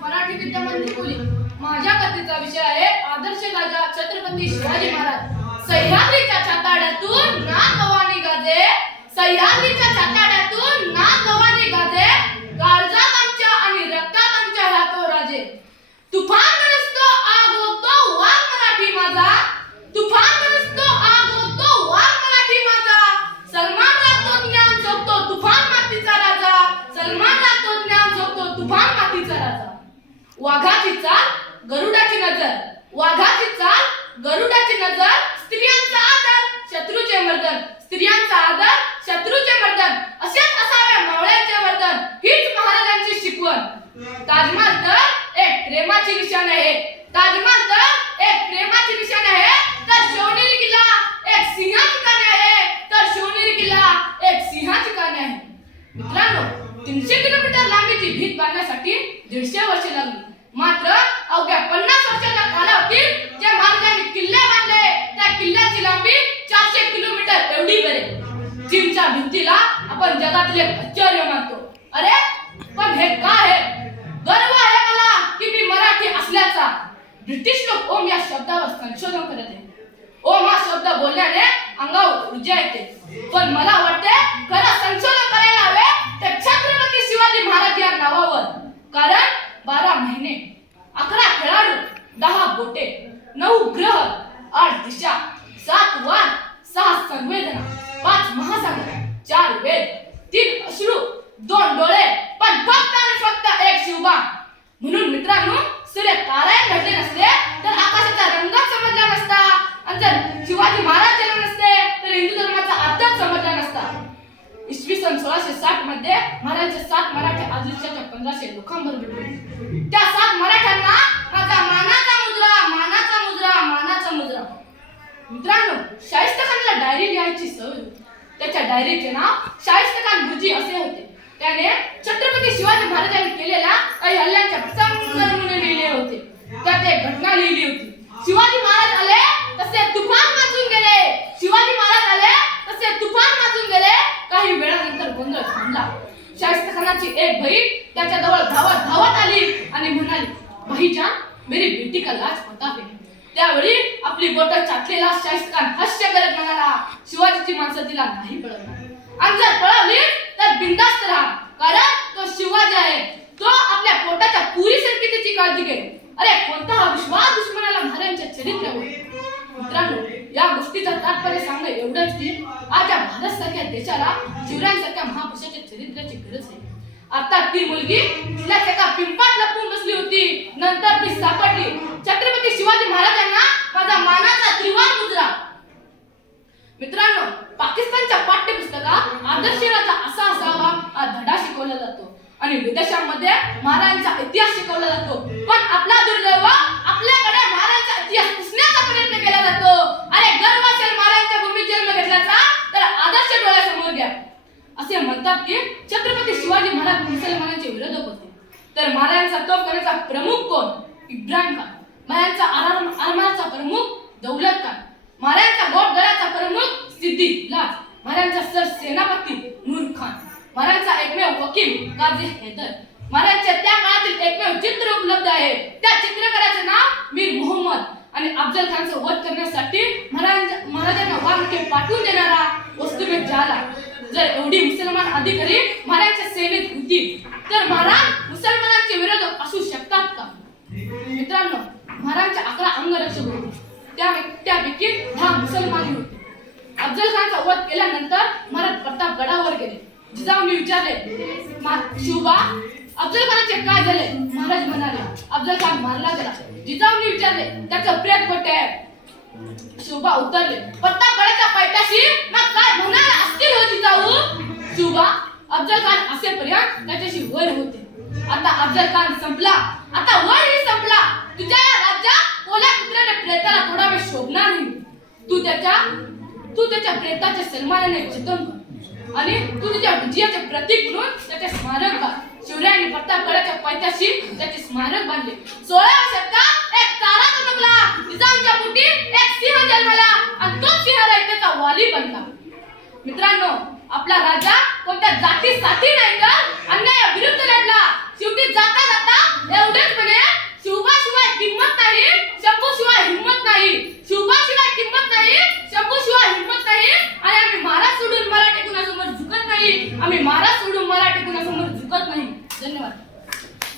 मराठी विद्यामंदिर खोली. माझ्या कथेचा विषय आहे आदर्श राजा छत्रपती शिवाजी महाराज. सह्याद्रीच्या छाताड्यातून नागवानी गाजे, सह्याद्रीच्या छाताड्यातून नागवानी गाजे, काळजात आमच्या आणि रक्तात आमच्या ह्या तो राजे. तुफान गरजतो आग होतो वाघ मराठी माझा, तुफान गरजतो आग होतो वाघ मराठी माझा. सलमान लागतो ज्ञान झोपतो तुफान मातीचा राजा, सलमान लागतो ज्ञान झोपतो तुफान मातीचा राजा. वाघाची चाल गरुडाची नजर, वाघाची चाल गरुडाची नजर. स्त्रियांचा आदर शत्रूचे मर्दन, स्त्रियांचा आदर शत्रूचे मर्दन. असेच असावे मावळ्यांचे वर्तन, हीच महाराजांची शिकवण. ताजमहल तर एक प्रेमाची निशाण आहे, ताजमहल तर एक प्रेमाची निशाण आहे. तर शिवनेरी किल्ला एक सिंहाची कहाणी आहे, तर शिवनेरी किल्ला एक सिंहाची कहाणी आहे. मित्रांनो, 300 किलोमीटर लांबीची भीत बांधण्यासाठी 150 वर्षे लागली. मात्र अवघ्या 50 वर्षाच्या कालावधीत ज्या महाराजांनी किल्ले बांधले त्या किल्ल्याची लांबी 400 किलोमीटर एवढी बरे. चीनच्या भिंतीला आपण जगातले आश्चर्य मानतो. अरे पण हे काय आहे? गर्व आहे मला की मी मराठी असल्याचा. ब्रिटिश लोक ओम या शब्दावर संशोधन करत आहेत. ओम हा शब्द बोलल्याने अंगावर ऊर्जा येते. पण मला वाटते खरं संशोधन करायला हवे ते छत्रपती शिवाजी महाराज या नावावर. कारण 12 महिने, 11 खेळाडू, 10 बोटे, 9 ग्रह, 8 दिशा, 7 वार, 6 संवेदना, 5 महासागर, 4 वेद, 3 अश्रू, 2 डोळे, पण फक्त आणि फक्त एक शिवबा. म्हणून मित्रांनो, सूर्य ताराही घडले नसते तर आकाशाचा रंगच समजला नसता, आणि जर शिवाजी महाराज जन्मले नसते तर हिंदू धर्माचा अर्थच समजला नसता. इसवी सन 1660 मध्ये महाराजांचे 7 मराठे आदिलशाच्या 1500 लोकांबरोबर भेटले. त्या 7 मराठ्यांना माझा मानाचा मुजरा, मानाचा मुजरा, मानाचा मुजरा. मित्रांनो, शाहिस्तेखानाला डायरी लिहायची सवय होती. त्याच्या डायरीचे नाव शाहिस्तेखान गुरुजी असे होते. त्याने छत्रपती शिवाजी महाराजांनी केलेल्या काही हल्ल्यांच्या प्रसंग नमुने लिहिले होते. त्यात एक घटना लिहिली होती. शिवाजी महाराज आले तसे तुफान वाजून गेले, शिवाजी महाराज आले तसे तुफान वाजून गेले. काही वेळानंतर गोंधळ थांबला. शाहिस्तेखानाची एक बहीण त्याच्या जवळ धावत धावत आली आणि म्हणाली, भाईजान मेरी बेटी का लाज पता है. त्यावेळी आपली बोटं चाटलेला शाहिस्तेखान हास्य करत म्हणाला, शिवाजीची माणसं तिला नाही पळवणार, आणि जर पळवली तर बिनधास्त राहा, कारण तो शिवाजी आहे. तो आपल्या पोटाच्या पुरी संकेतीची काळजी घेईल. अरे कोणता हा विश्वास दुश्मनाला महाराजांच्या चरित्रावर. मित्रांनो, या गोष्टीचा तात्पर्य सांगणं एवढंच की आज या भारत सारख्या देशाला शिवरायांसारख्या महापुरुषाच्या चरित्राची गरज आहे. आता ती मुलगी तिला एका पिंपात लपून बसली होती. नंतर ती सापडली. छत्रपती शिवाजी महाराजांना माझा मानाचा त्रिवार मुजरा. मित्रांनो, पाकिस्तानच्या पाठ्यपुस्तकात आदर्श राजा असा असावा हा धडा शिकवला जातो आणि विदेशांमध्ये महाराजांचा इतिहास शिकवला जातो. पण आपला दुर्दैव, आपल्याकडे महाराजांचा इतिहास पुसण्याचा प्रयत्न केला जातो. अरे गर्व असेल महाराजांच्या भूमीत जन्म घेतल्याचा तर आदर्श डोळ्यासमोर घ्या. असे म्हणतात की छत्रपती शिवाजी महाराज मुसलमानांचे विरोधक होते. तर महाराजांचा तोफ करण्याचा प्रमुख कोण? इब्राहिम खान. महाराजांचा आरमाराचा प्रमुख दौलत खान. महाराजांचा गोट गळ्याचा प्रमुख सिद्दीक लाज. महाराजांचा सर सेनापती नूर खान. महाराजांचा एकमेव वकील काझी हैदर. महाराजांच्या त्या काळातील एकमेव चित्र उपलब्ध आहे. त्या चित्रकाराचे नाव मीर मोहम्मद. आणि अफजल खानचा वध करण्यासाठी महाराजांना वाघनखे पाठवून देणारा वस्तुमेध झाला. जर एवढी मुसलमान अधिकारी महाराजांच्या सेनेत होती तर महाराज मुसलमानांचे विरोधक असू शकतात का? मित्रांनो, महाराजांच्या 11 अंगरक्षक होते. त्यापैकी 10 मुसलमानी होते. अफजल खानचा वध केल्यानंतर महाराज प्रतापगडावर गेले. जिजाऊंनी विचारले, शिवबा अफजल खानाचे काय झाले? महाराज म्हणाले, अफजल खान मारला गेला. जिजाऊंनी विचारले, त्याचं प्रेत कुठे आहे? शिवबा उतरले, प्रतापगडाच्या पायथ्याशी. मग काय म्हणाले असतील हो जिजाऊ? शिवबा अफजल खान असेपर्यंत त्याच्याशी वैर होते. आता अफजल खान संपला, आता वैरही संपला. तुझ्या या राज्यात कोल्या कुत्र्याने प्रेताला थोडा वेळ शोभणार नाही. तू त्याच्या प्रेताच्या सन्मानाने जतन कर आणि तू तुझ्या विजयाचे प्रतीक म्हणून त्याचे स्मारक बांध. शिवरायांनी प्रतापगडाच्या पायथ्याशी त्याचे स्मारक बांधले. 16व्या शतकात एक तारा चमकला. निजामाच्या पोटी एक सिंह जन्मला आणि तो सिंह रयतेचा वाली बनला. मित्रांनो, आपला राजा कोणत्या जातीसाठी नाही तर अन्यायाविरुद्ध लढला. शेवटी जाता जाता एवढे आम्ही महाराज सोडून मराठी कुणासमोर झुकत नाही. धन्यवाद.